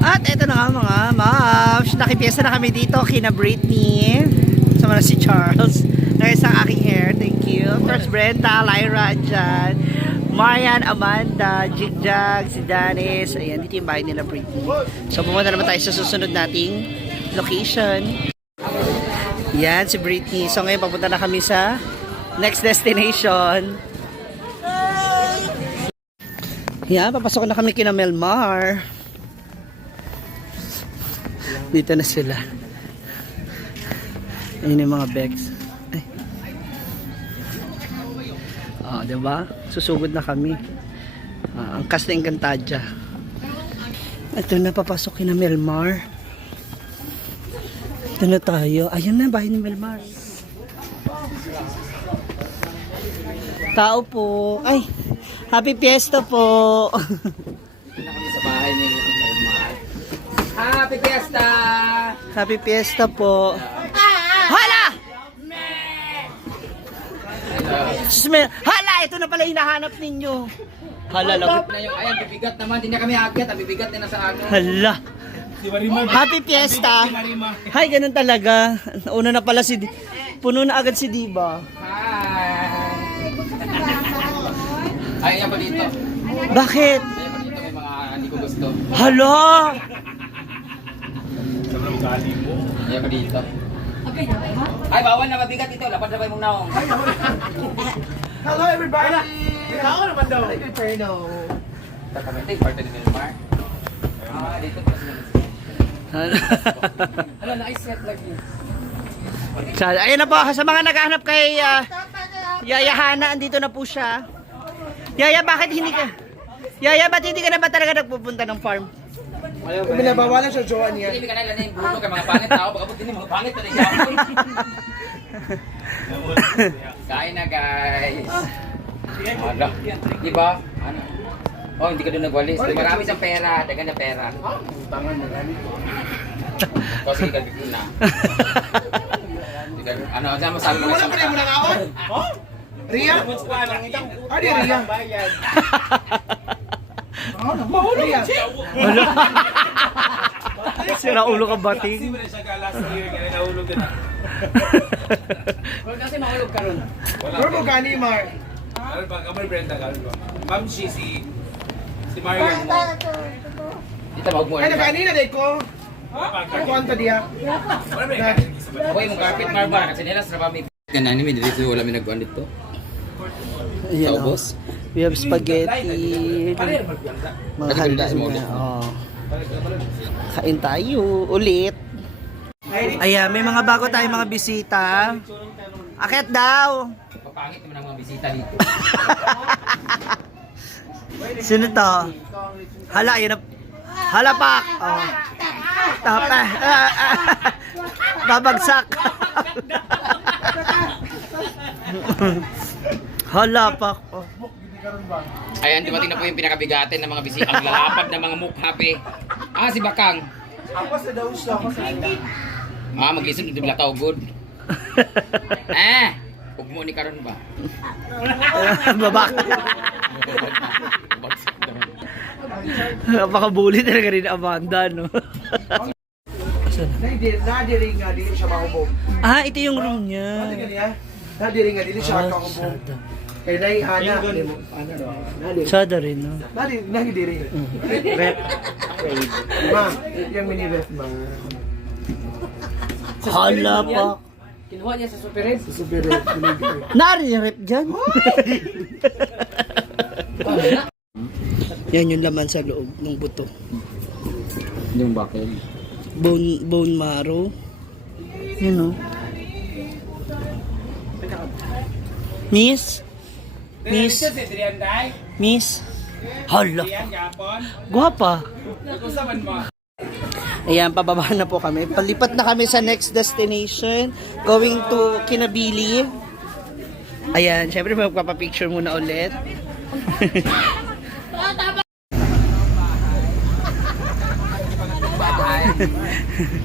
At eto na nga mga moms, nakipiesta na kami dito kina Britney, sama na si Charles, nagayos ang aking hair, thank you. Of course, Brenda, Lyra, Jan, Marian, Amanda, Jigjag, si Danis, ayan, dito yung bahay nila Britney. So pumunta naman tayo sa susunod nating location. Yan, si Britney. So ngayon papunta na kami sa next destination. Yan, papasok na kami kina Melmar. Dito na sila. Ayun yung mga bags. Ay. Oh, diba? Susugod na kami. Ang Casa Encantadia. Ito na, papasok kina Melmar. Ito na tayo. Ayun na, bahay ni Melmar. Tao po. Ay, happy fiesta po. Sa bahay ni Melmar. Happy Fiesta! Happy fiesta po. Hala! Hala, ito na pala hinahanap ninyo. Hala, lagot. Na yung ayan, bibigat naman. Hindi na kami akyat. Ang bibigat na nasa akin. Hala. Happy fiesta. Hay, ganun talaga. Una na pala si... Puno na agad si Diba. Ay, ayan pa dito. Bakit? Ayan pa dito. May mga hindi ko gusto. Hala! Ayan pa dito. Ay, bawal na mabigat ito. Lapad na ba yung naong? Hello everybody! Ako naman daw. Takamenting, parte ni Melmar. Dito pa sila. Ano, na-set lagi. Ayun na po, sa mga naghahanap kay Yaya Hana, andito na po siya. Yaya, bakit hindi ka? Yaya, ba't hindi ka na ba talaga nagpupunta ng farm? Binabawalan siya jowa niya. Hindi ka na lang yung Bruno kay mga pangit tao. Pagkabot din yung mga pangit na rin. Kain na guys. Ano? Diba? Ano? Oh, hindi ka doon nagwalis. Marami siyang pera. Dagan na pera. Tangan mo gani. Kasi hindi ka bigyan na. Ano? Saan masabi mo? Wala pa rin mo na kaon? Ria? Ano yung Ria? Mahulog Ria. Sira ulo ka bating. Kasi mahulog ka ron. Pero mo gani, Mar? Ano ba? Kamay Brenda ka. Ma'am si Marian mo. Dito mahug mo. Ay, nagani na day ko. Kuwanta diya. Ako yung kapit marbar. Kasi nila sa kami. Ganun ni dito wala may nagkuhan dito. Ayan, oh. Taubos. We have spaghetti. Mga handa na. Oh. Kain tayo ulit. Ayan, may mga bago tayong mga bisita. Akit daw. Papangit naman ang mga bisita dito. Sino to? Hala, yun na. Halapak. Oh. Tapa. Babagsak. Halapak. Oh. Ayan, dumating na po yung pinakabigatin ng mga bisita. Ang lalapad ng mga mukhape. Si Bakang. Ako sa daw siya. Mag-listen to Blackout Good. Huwag mo ni karon ba? Babak. Napakabuli talaga rin Amanda, no? Nadiri nga, dili siya mahubog. Ito yung room niya. Nadiri nga, dili siya kakubog. Kaya naihana. Sada rin, no? Nadiri. Rep. Ma, yung mini ref ba? Hala pa. Kinuha niya sa Super Red. Sa super ref. Nari yung rep dyan. Yan yung laman sa loob ng buto. Yung bakit? Bone marrow. Yan, no? Miss? Miss? Miss? Hala. Guwapa. Ayan, pababa na po kami. Palipat na kami sa next destination. Going to Kinabili. Ayan, syempre magpapapicture muna ulit.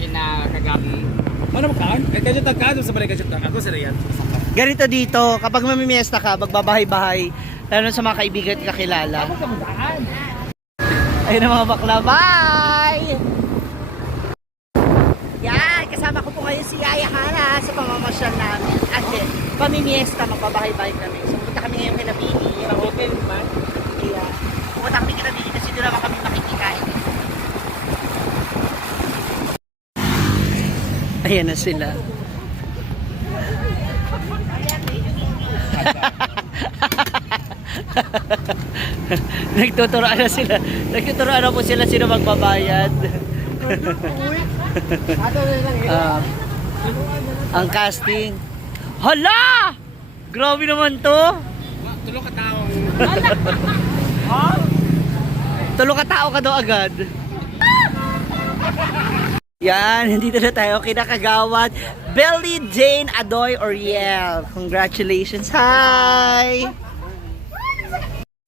Kinakagabi. Ano magkaan? Kaya tagkaan sa balik kasi ako sa Rian. Ganito dito, kapag mamimiesta ka, magbabahay-bahay, lalo sa mga kaibigan at kakilala. Ayun na mga bakla, bye! Yan, kasama ko po ngayon si Yaya Hana sa pamamasyal namin. At pamimiesta, magbabahay-bahay kami. So, pumunta kami ngayon kay Nabini. Sa hotel man? Yeah. Pumunta kami kay Nabini kasi doon naman kami makikikain. Ayan na sila. Nagtuturoan na sila. Nagtuturoan na po sila sino magbabayad. Ah, ang casting. Hala! Grabe naman to. Tulo ka taong. Tulo ka tao ka daw agad. Yan, nandito na tayo kinakagawad. Belly Jane Adoy Oriel. Congratulations. Hi!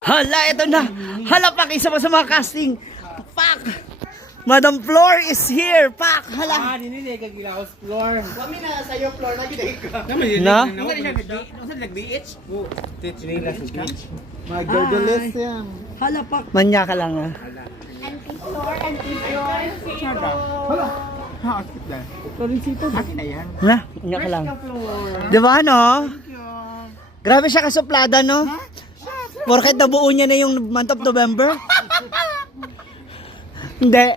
Hala, ito na. Hala, Pak, isa pa sa mga casting. Pak! Madam Flor is here. Pak, hala. Ninilig ka gilaos floor. Kami na sa'yo floor na giday ka. Na? Nasa nag-BH? Teach nila sa beach. Mag-dodoles yan. Hala, Pak. Manya ka lang, ha? Anti-floor. Hala. Ha, akit na. Akin na yan. Na, manya ka lang. Diba, no? Grabe siya kasuplada, no? Porket nabuo niya na yung month of November. Hindi.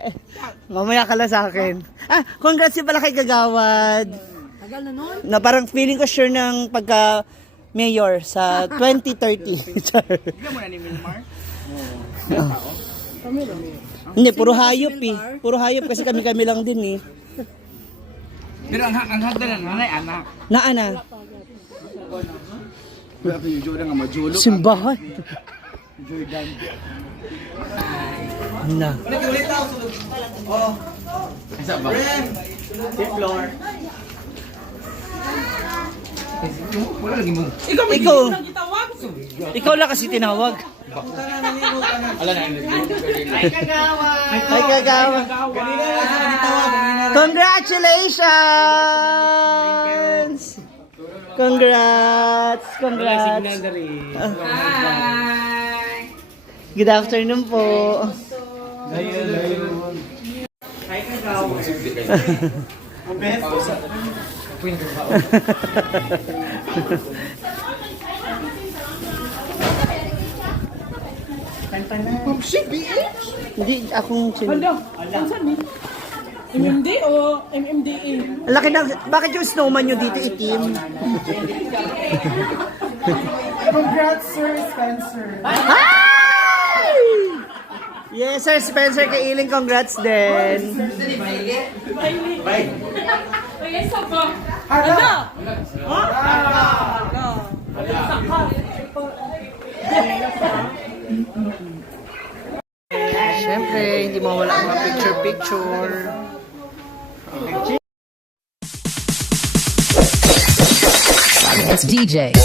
Mamaya ka lang sa akin. Ah, congrats din pala kay Kagawad. Tagal na nun? Na parang feeling ko sure ng pagka mayor sa 2030. Bigyan mo na ni Milmar? Hindi, puro hayop eh. Puro hayop kasi kami lang din eh. Pero ang hagdan ng nanay, anak. Naana? Wala pa yung Jordan nga majulo. Simbahan. Jordan. Na. Isa ba? Floor. Wala lagi mo. Ikaw lang kasi tinawag. Ala na. Ay, Kagawad. Congratulations! Congrats! Congrats! Good afternoon po. Hindi, akong MMD o MMDA? Laki na, bakit yung snowman nyo dito itim? Congrats, Sir Spencer. Hi! Yes, Sir Spencer Kailing, congrats din. Ay, isa pa. Ano? Siyempre, hindi mawala ang mga picture-picture. It's DJ.